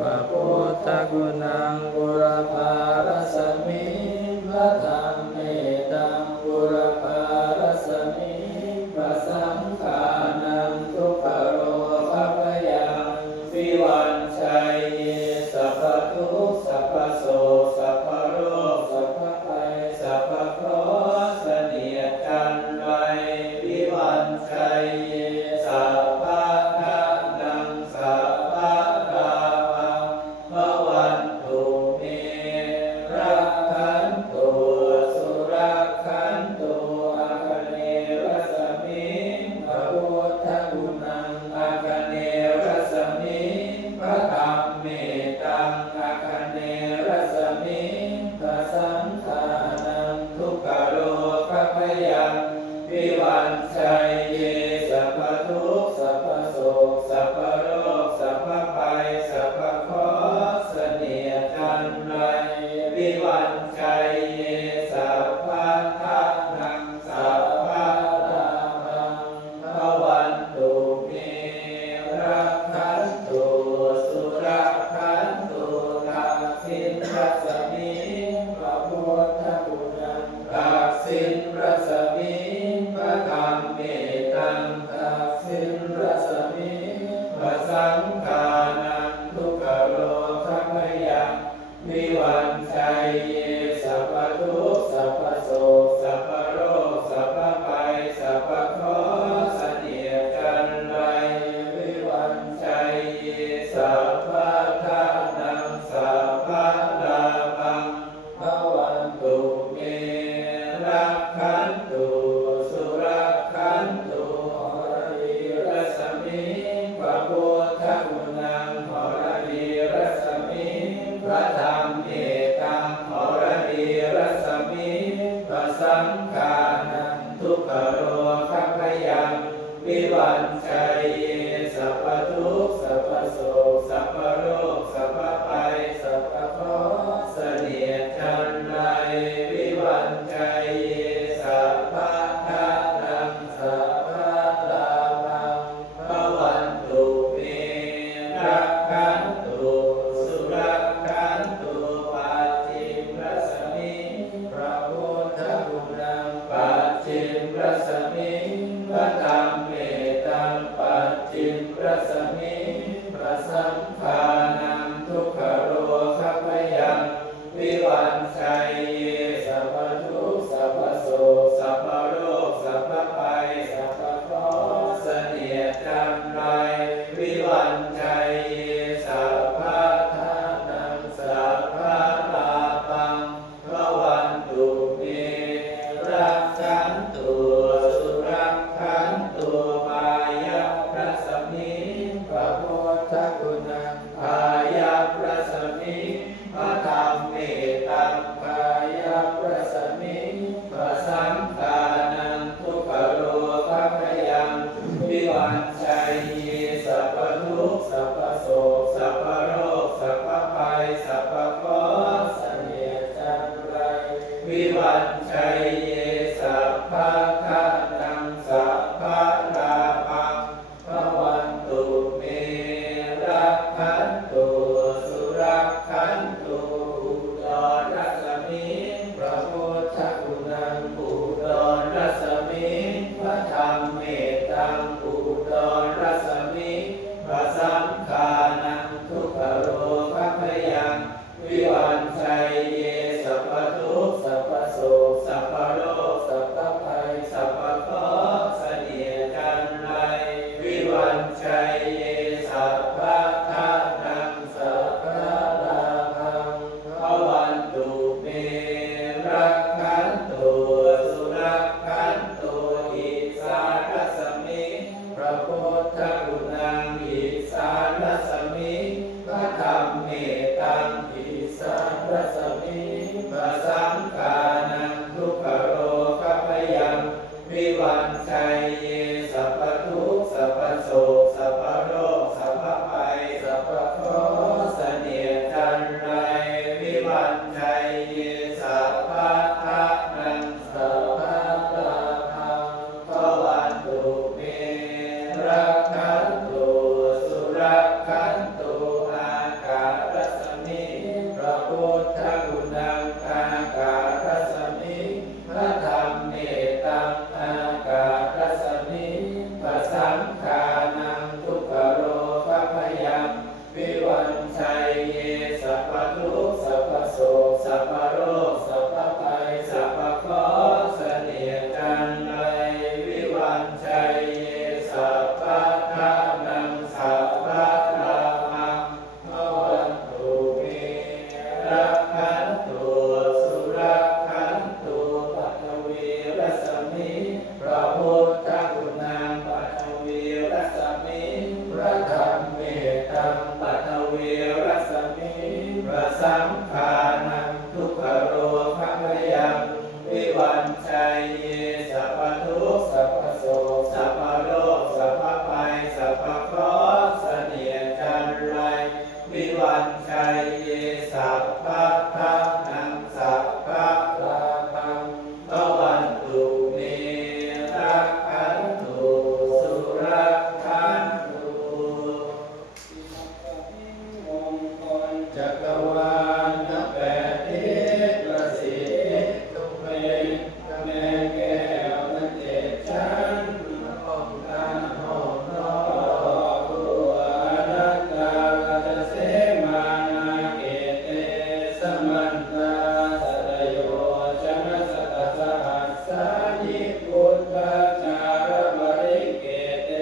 พระพุทธคุณังบุรพารัสมิพระธรรมเมตังบุรพารัสมิพระสังฆานังทุกขโรภพยังวิวันชัยสัพพทุกข์สัพพโสกสัพพโรคสัพพภัยสัพพเคราะห์เสนียดจันไรวิวันชัยสัพพะทานังสัพพะราวังภวันตุเมรักขันตุสุรักขันตุอาคเนรัสมิพระพุทธคุณังอาคเนรัสมิพระธรรมเมตังอาคเนรัสมิพระสังฆานังทุกขโรภพยังวิวันชัยสัพพทุกข์สัพพโศกสัพพโรคสัพพภัยสัพพเคราะห์เสนียดจันไรวิวันชัยสัพพะทานังสัพพะรามังภวันตุเมรักขันตุสุรักขันตุทักษิณรัสมิพระพุทธคุณังทักษิณรัสมิพระธรรมเมตังทักษิณรัสมิพระสังฆานังทุกขโรภพยังวิวันชัยสัพพทุกข์สัพพโศกสัพพโรคสัพพภัยสัพพเคราะห์เสนียดจันไรวิวันชัยสัพพะทานังสัพพะรามังภวันตุเมรักขันตุสุรักขันตุหริรัสมิพระพุทธคุณังหริรัสมิพระธรรมเมตังหริรัสมิพระสังฆานังทุกขโรภพยังวิวันชัยสัพพทุกข์สัพพโศกสัพพโรคสัพพภัยสัพพเคราะห์เสนียดจันไรวิวันชัยสัพพะทานังสัพพะรามังภวันตุเมรักขันตุสุรักขันตุปัจฉิมรัสมิพระพุทธคุณังปัจฉิมรัสมิพระธรรมเมตังปัจฉิมรัสมิพระสังฆานังทุกขโรภพยังวิวันชัยสัพพทุกข์สัพพโศกสัพพโรคสัพพภัยสัพพเคราะห์เสนียดจันไรวิวันชัยสัพพะทานังสัพพะรามังภวันตุเมรักขันตุสุรักขันตุปายะรัสมิพระพุทธคุณังปายะรัสมิพระธรรมเมตังปายะรัสมิพระสังฆานังทุกขโรภพยังวิวันชัยสัพพทุกข์สัพพโศกสัพพโรคสัพพภัยสัพพเคราะห์เสนียดจันไรวิวันชัยสัพพะท มิพระพุทธคุณังปัทวีรัสมิพระธรรมเมตังปัทวีรัสมิพระสังฆานังทุกขโรภะยังวิวันชัยเยสัพพทุกข์สัพพโสกสัพพโรคสัพพภัยสัพพเคราะห์เสนียดจันไรวิวันชัยเยสัพพะทัพนังสัพพะลาภังภวันตุเมรักขันตุสุรักขันตุจักรวาลทั้งแปดทิศประสิทธิ์ทุกเป็นกำแพงแก้วทั้งเจ็ดชั้นป้องกันห้อมล้อมตัวอนัตตาราชเสมานาเกเตสมันตาสัตโยชนะสัตตะหัสสานิพุทธจารบริเกเต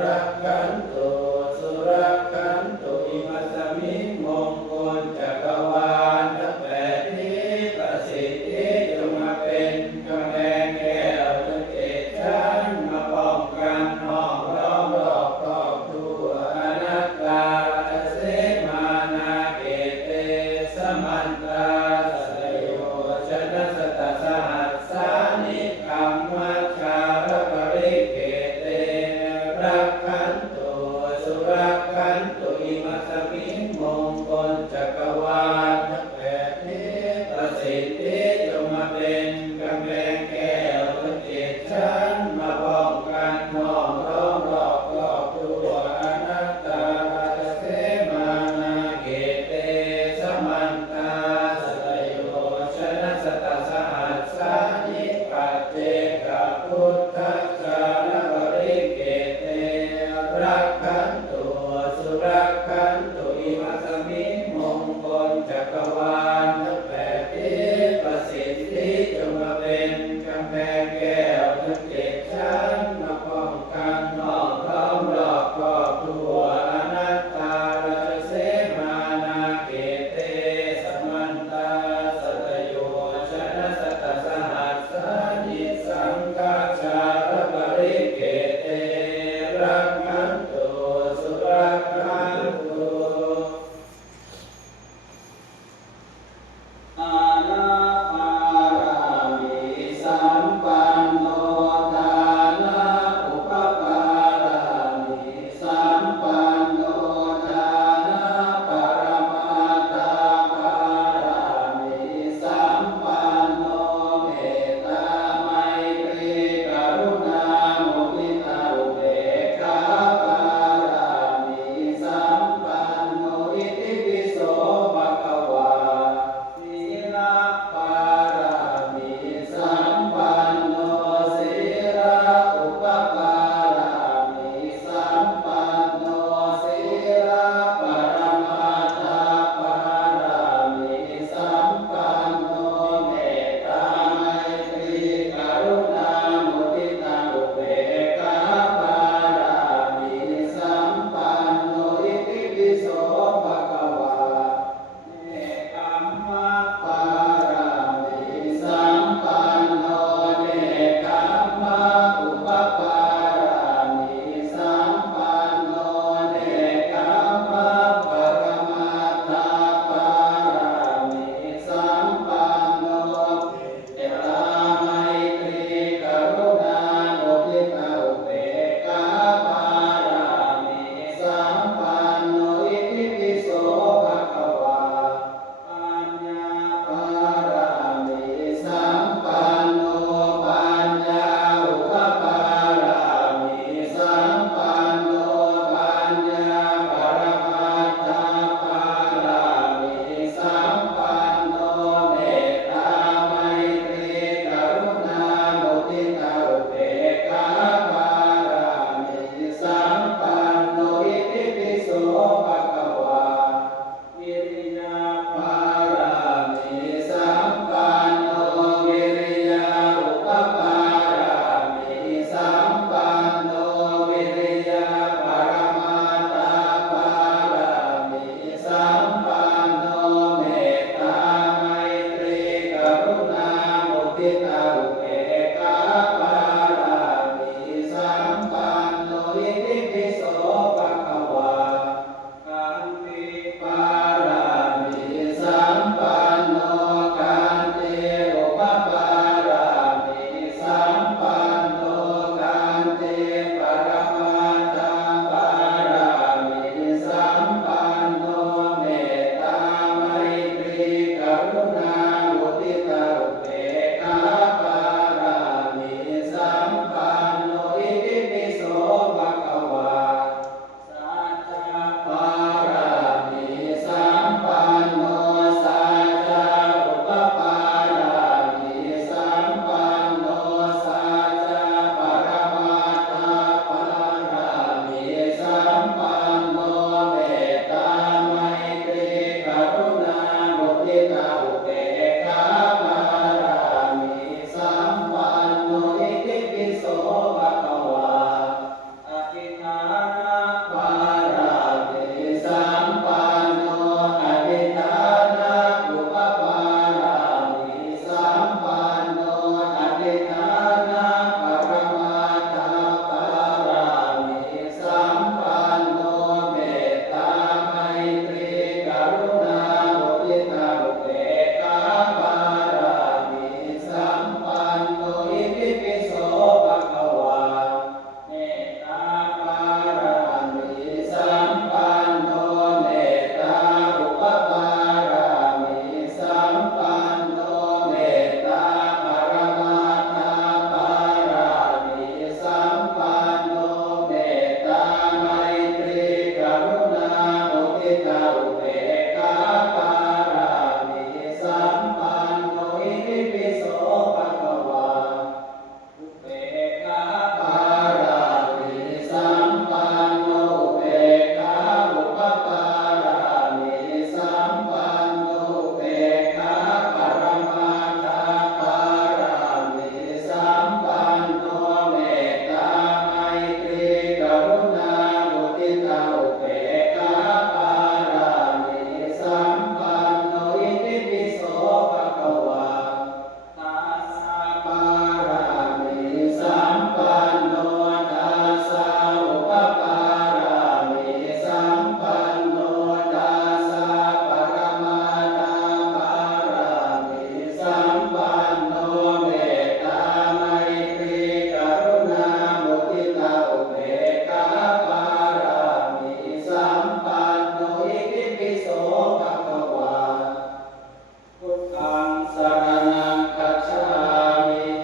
รักขันตุสุรักขันตุอิมัสสมิมงคลจักรวาลทั้งแปดทิศประสิทธิจงมาเป็นกำแพงแก้วทั้งเจ็ดชั้นมาป้องกันห้อมล้อมรอบครอบทั่วอนัตตาราชเสมานาเกเตสมันตาสัตโยชนะสัตตสหัสสานิกัมมัชฌารปริเกเตรักขันตุสุรักขันตุอิมัสสมิมงคลจักรวาลทั้งแปดทิศประสิทธิจงมาเป็นกำแพงแก้วทั้งเจ็ดชั้นมาป้องกันห้อมล้อมรอบครอบตัวอนัตตาราชเสมานาเกเตสมันตาสัตโยชนะสัตตสหัสสานิปัจเจ